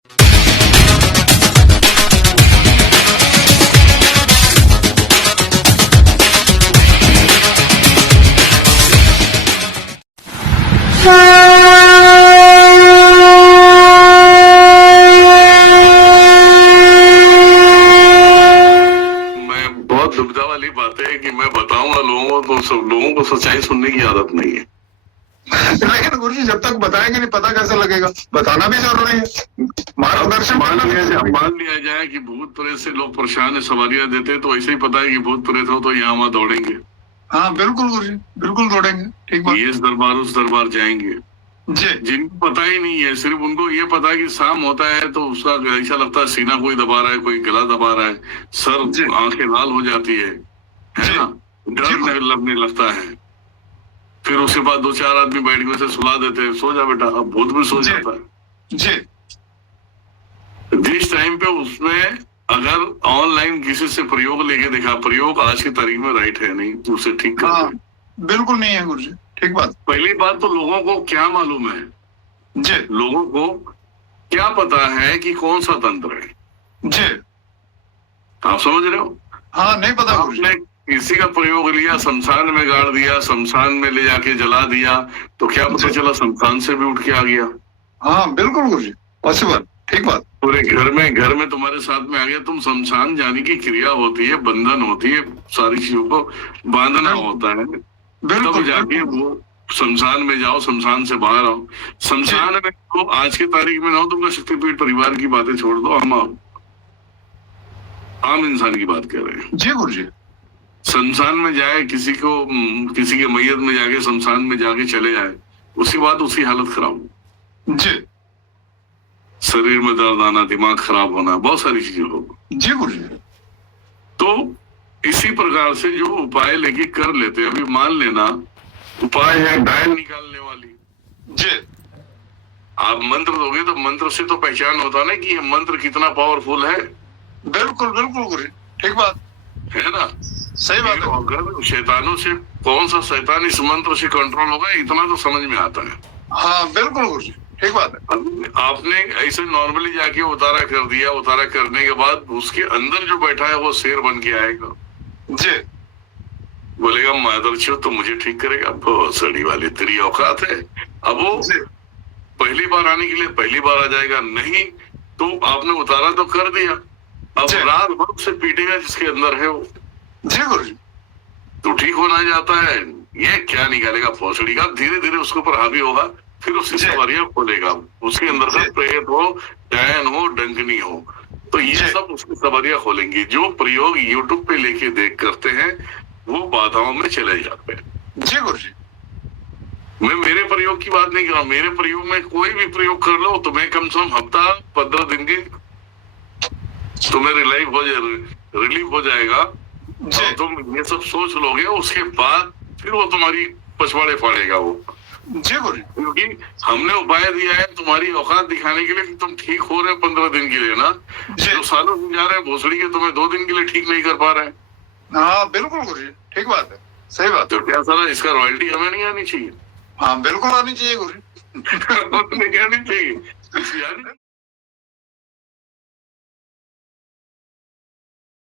बहुत दुविधा वाली बात है कि मैं बताऊंगा लोगों को तो सब लोगों को सच्चाई सुनने की आदत नहीं है। लेकिन गुरुजी जब तक बताएंगे नहीं पता कैसे लगेगा, बताना भी जरूरी है, मार्गदर्शन मान लिया जाए कि भूत प्रेत से लोग परेशान है, सवारियां देते तो ऐसे ही पता है कि भूत प्रेत हो तो यहाँ वहां दौड़ेंगे। हाँ बिल्कुल गुरुजी, बिल्कुल दौड़ेंगे। ठीक बात। ये इस दरबार उस दरबार जाएंगे जी। जिनको पता ही नहीं है, सिर्फ उनको ये पता है कि शाम होता है तो उसका ऐसा लगता है सीना कोई दबा रहा है, कोई गला दबा रहा है, सर आंखें लाल हो जाती है ना, डर लगने लगता है। फिर उसके बाद 2-4 आदमी बैठ के उसे सुला देते हैं, सो जा बेटा, अब भूत भी सो जाता है जी। जिस टाइम पे उसमें अगर ऑनलाइन किसी से प्रयोग लेके देखा, प्रयोग आज की तारीख में राइट है नहीं तो उसे ठीक कर बिल्कुल नहीं है गुरुजी। ठीक बात। पहली बात तो लोगों को क्या मालूम है जी, लोगों को क्या पता है कि कौन सा तंत्र है जी। आप समझ रहे हो? हाँ नहीं पता। आपने किसी का प्रयोग लिया, शमशान में गाड़ दिया, शमशान में ले जाके जला दिया, तो क्या पता चला शमशान से भी उठ के आ गया। हाँ बिल्कुल गुरुजी, पॉसिबल। ठीक बात। पूरे घर में तुम्हारे साथ में आ गया, तुम शमशान जाने की क्रिया होती है, बंधन होती है, सारी चीजों को बांधना होता है, तब जाके वो शमशान में जाओ, शमशान से बाहर आओ। शमशान में तो आज की तारीख में ना हो, तुमका शक्तिपीठ परिवार की बातें छोड़ दो, हम आम इंसान की बात कर रहे हैं। जी गुरुजी। शमशान में जाए, किसी के मैयत में जाके शमशान में जाके चले जाए, उसके बाद उसकी हालत खराब जी, शरीर में दर्द आना, दिमाग खराब होना, बहुत सारी चीजें हो। जी गुरुजी। तो इसी प्रकार से जो उपाय लेके कर लेते, अभी मान लेना उपाय है डायल निकालने वाली, जी। आप मंत्र दोगे तो मंत्र से तो पहचान होता ना कि ये मंत्र कितना पावरफुल है। बिल्कुल बिल्कुल गुरुजी, ठीक बात है ना? सही बात है। अगर शैतानों से कौन सा शैतान इस मंत्र से कंट्रोल होगा, इतना तो समझ में आता है। हाँ बिल्कुल गुरुजी, ठीक बात है। आपने ऐसे नॉर्मली जाके उतारा कर दिया, उतारा करने के बाद उसके अंदर जो बैठा है वो शेर बन के आएगा जी, बोलेगा मादरचोद तो मुझे ठीक करेगा, बहुत सड़ी वाली तेरी औकात है। अब वो पहली बार आने के लिए पहली बार आ जाएगा, नहीं तो आपने उतारा तो कर दिया, अब रात भर से पीटेगा जिसके अंदर है वो। जी गुरुजी। तो ठीक होना जाता है, ये क्या निकालेगा भोसड़ी का, धीरे धीरे उसके ऊपर हावी होगा, फिर उसकी सवारियां खोलेगा, उसके अंदर से प्रेत हो, डैन हो, डंकनी हो, तो ये सब उसकी सवारियां खोलेंगी। जो प्रयोग यूट्यूब पे लेके देख करते हैं वो बाधाओं में चले जाते हैं। जी गुरुजी। मैं मेरे प्रयोग की बात नहीं कर रहा, मेरे प्रयोग में कोई भी प्रयोग कर लो तो मैं कम से कम हफ्ता 15 दिन की तुम्हें रिलीफ हो जाएगा। तुम ये सब सोच लोगे, उसके बाद फिर वो तुम्हारी पछवाड़े फाड़ेगा वो। जी गुरुजी। क्योंकि हमने उपाय दिया है तुम्हारी औकात दिखाने के लिए कि तुम ठीक हो रहे 15 दिन के लिए ना, जो सालों में जा रहे हैं भोसड़ी के, तुम्हें 2 दिन के लिए ठीक नहीं कर पा रहे हैं। हाँ बिल्कुल गुरुजी, ठीक बात है, सही बात है। तो क्या सारा इसका रॉयल्टी हमें नहीं आनी चाहिए? हाँ बिल्कुल आनी चाहिए गुरुजी। क्या नहीं चाहिए?